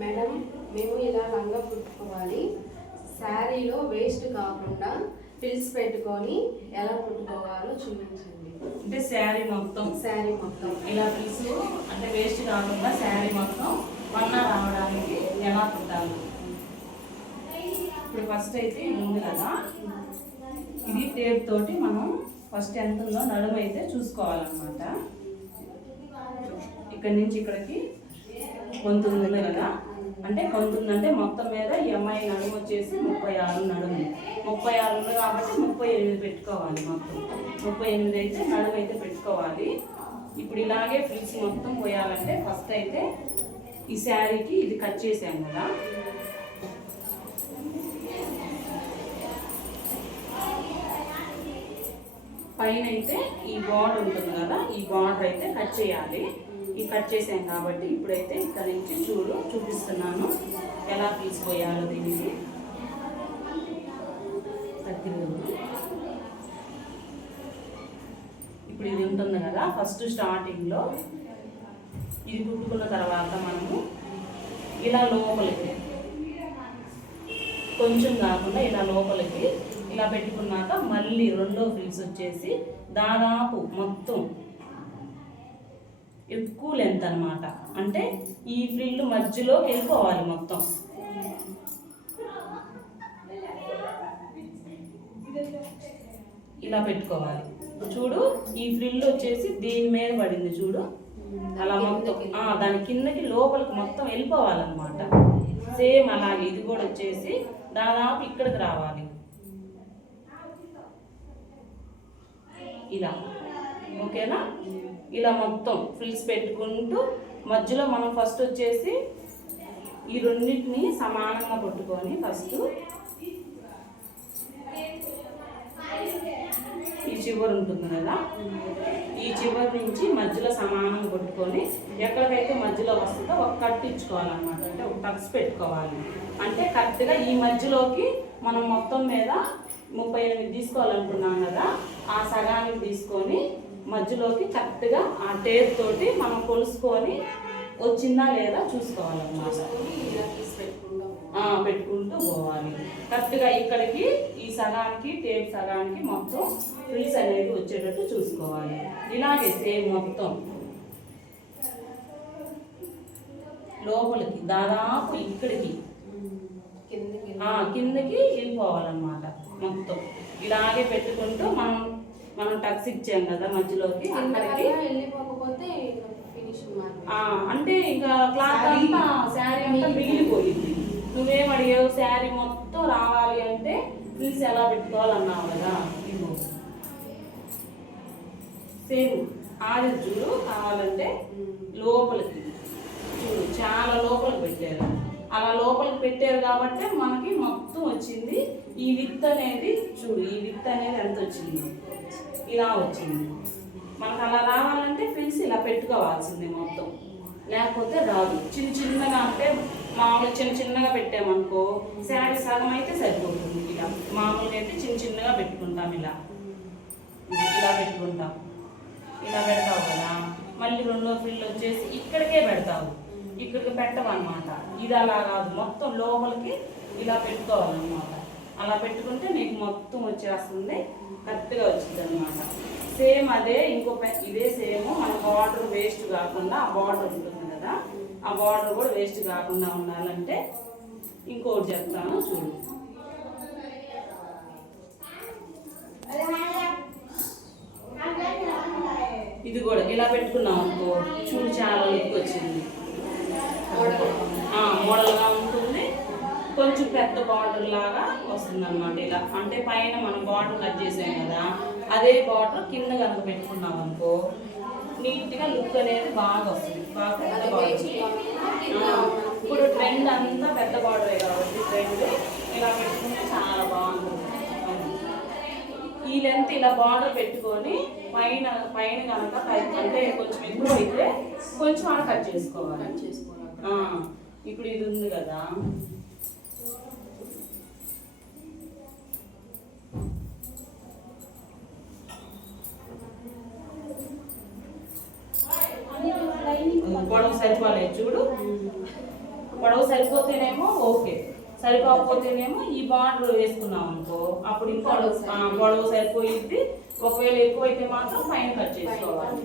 Madam, మేము ఇలా లంగా కుట్టుకోవాలి. శారీలో వేస్ట్ కాకుండా పిల్స్ పెట్టుకొని ఎలా కుట్టుకోవాలో చూపించండి. అంటే శారీ మొత్తం ఇలా పిల్స్ అంటే వేస్ట్ కాకుండా శారీ మొత్తం వన్నా రావడానికి ఎలా కుట్టాలి. ఇప్పుడు ఫస్ట్ అయితే ఇది ఉంది కదా, ఇది టేప్ తోటి మనం ఫస్ట్ ఎంత ఉందో నడుము అయితే చూసుకోవాలన్నమాట. ఇక్కడి నుంచి ఇక్కడికి 19 ఉంది కదా, అంటే 19 అంటే మొత్తం మీద ఈ అమ్మాయి నడుము వచ్చేసి 36 నడుము. 36 ఉంది కాబట్టి 38 పెట్టుకోవాలి. మొత్తం 38 అయితే నడుము అయితే పెట్టుకోవాలి. ఇప్పుడు ఇలాగే ఫ్రిల్స్ మొత్తం పోయాలంటే ఫస్ట్ అయితే ఈ శారీకి ఇది కట్ చేసాం కదా, పైన అయితే ఈ బార్డర్ ఉంటుంది కదా, ఈ బార్డర్ అయితే కట్ చేయాలి. ఈ కట్ చేసాం కాబట్టి ఇప్పుడైతే ఇక్కడ నుంచి చూపిస్తున్నాను ఎలా తీసిపోయాలో దీనికి. ఇప్పుడు ఇది ఉంటుంది కదా, ఫస్ట్ స్టార్టింగ్లో ఇది కుట్టుకున్న తర్వాత మనము ఇలా లోపలికి కొంచెం కాకుండా ఇలా లోపలికి ఇలా పెట్టుకున్నాక మళ్ళీ రెండో ఫ్రిల్స్ వచ్చేసి దాదాపు మొత్తం ఎక్కువ లెంత్ అనమాట. అంటే ఈ ఫ్రిల్ మధ్యలోకి వెళ్ళిపోవాలి మొత్తం. ఇలా పెట్టుకోవాలి. చూడు, ఈ ఫ్రిల్ వచ్చేసి దీని మీద పడింది చూడు, అలా మొత్తం దాని కిందకి లోపలికి మొత్తం వెళ్ళిపోవాలన్నమాట. సేమ్ అలాగే ఇది కూడా వచ్చేసి దాదాపు ఇక్కడికి రావాలి. ఇలా ఓకేనా. ఇలా మొత్తం ఫ్రిల్స్ పెట్టుకుంటూ మధ్యలో మనం ఫస్ట్ వచ్చేసి ఈ రెండింటిని సమానంగా పట్టుకొని ఫస్ట్ ఈ చివరి ఉంటుంది కదా, ఈ చివరి నుంచి మధ్యలో సమానంగా పట్టుకొని ఎక్కడికైతే మధ్యలో వస్తుందో ఒక కట్ ఇచ్చుకోవాలన్నమాట. అంటే ఒక టక్స్ పెట్టుకోవాలి. అంటే కరెక్ట్గా ఈ మధ్యలోకి మనం మొత్తం మీద 38 తీసుకోవాలనుకున్నాం కదా, ఆ సగానికి తీసుకొని మధ్యలోకి కరెక్ట్గా ఆ టేప్ తోటి మనం కొలుసుకొని వచ్చిందా లేదా చూసుకోవాలన్నమాట. పెట్టుకుంటూ పోవాలి. కరెక్ట్గా ఇక్కడికి ఈ సగానికి టేప్ సగానికి మొత్తం ఫ్రిల్స్ అనేది వచ్చేటట్టు చూసుకోవాలి. ఇలాగే సేమ్ మొత్తం లోపలికి దాదాపు ఇక్కడికి కిందకి వెళ్ళిపోవాలన్నమాట. మొత్తం ఇలాగే పెట్టుకుంటూ మనం టక్స్ ఇచ్చాం కదా మధ్యలోకి, అక్కడికి అంటే ఇంకా క్లాత్ అంతా శారీ అంతా మిగిలిపోయింది. నువ్వేం అడిగావు, శారీ మొత్తం రావాలి అంటే ఫ్రిల్స్ ఎలా పెట్టుకోవాలన్నావు కదా. ఇవ్వు సేమ్ ఆది చూడు, కావాలంటే లోపలికి చూడు, చాలా లోపలికి పెట్టారు. అలా లోపలికి పెట్టారు కాబట్టి మనకి మొత్తం వచ్చింది. ఈ విత్ అనేది చూడు, ఈ విత్ అనేది ఎంత వచ్చింది, ఇలా వచ్చింది. మనకు అలా రావాలంటే ఫ్రిల్స్ ఇలా పెట్టుకోవాల్సింది మొత్తం, లేకపోతే రాదు. చిన్నగా అంటే మామూలు చిన్నగా పెట్టామనుకో శారీ సగం అయితే సరిపోతుంది. ఇలా మామూలుగా అయితే చిన్నగా పెట్టుకుంటాం. ఇలా పెట్టుకుంటాం. ఇలా పెడతావు కదా, మళ్ళీ రెండో ఫ్రిల్ వచ్చేసి ఇక్కడికే పెడతావు, ఇక్కడికి పెట్టవన్నమాట. ఇది అలా కాదు, మొత్తం లోపలికి ఇలా పెట్టుకోవాలన్నమాట. అలా పెట్టుకుంటే నీకు మొత్తం వచ్చేస్తుంది, కరెక్ట్గా వచ్చింది అనమాట. సేమ్ అదే ఇదే సేమ్ మన బార్డర్ వేస్ట్ కాకుండా, ఆ బార్డర్ ఉంటుంది కదా, ఆ బార్డర్ కూడా వేస్ట్ కాకుండా ఉండాలంటే ఇంకోటి చెప్తాను చూడు. ఇది కూడా ఇలా పెట్టుకున్నాం అనుకో, చూడు చాలా ఎక్కువ వచ్చింది. మోడల్గా ఉంటుంది, కొంచెం పెద్ద బార్డర్ లాగా వస్తుంది అనమాట. ఇలా అంటే పైన మనం బార్డర్ కట్ చేసాం కదా, అదే బార్డర్ కింద కనుక పెట్టుకున్నాం అనుకో నీట్గా లుక్ అనేది బాగా వస్తుంది. బాగా పెద్ద బార్డర్. ఇప్పుడు ట్రెండ్ అంతా పెద్ద బార్డరే కాబట్టి ట్రెండ్ ఇలా పెట్టుకుంటే చాలా బాగుంటుంది. ఈ లెంత్ ఇలా బార్డర్ పెట్టుకొని పైన కనుక అంటే కొంచెం ఎక్కువ అయితే కొంచెం అలా కట్ చేసుకోవాలి. ఇప్పుడు ఇది ఉంది కదా, పొడవు సరిపోలేదు చూడు. పొడవు సరిపోతేనేమో ఓకే, సరిపోకపోతేనేమో ఈ బార్డర్ వేసుకున్నాం అనుకో అప్పుడు ఇంకా పొడవు సరిపోయిద్ది. ఒకవేళ ఎక్కువైతే మాత్రం పైన కట్ చేసుకోవాలి.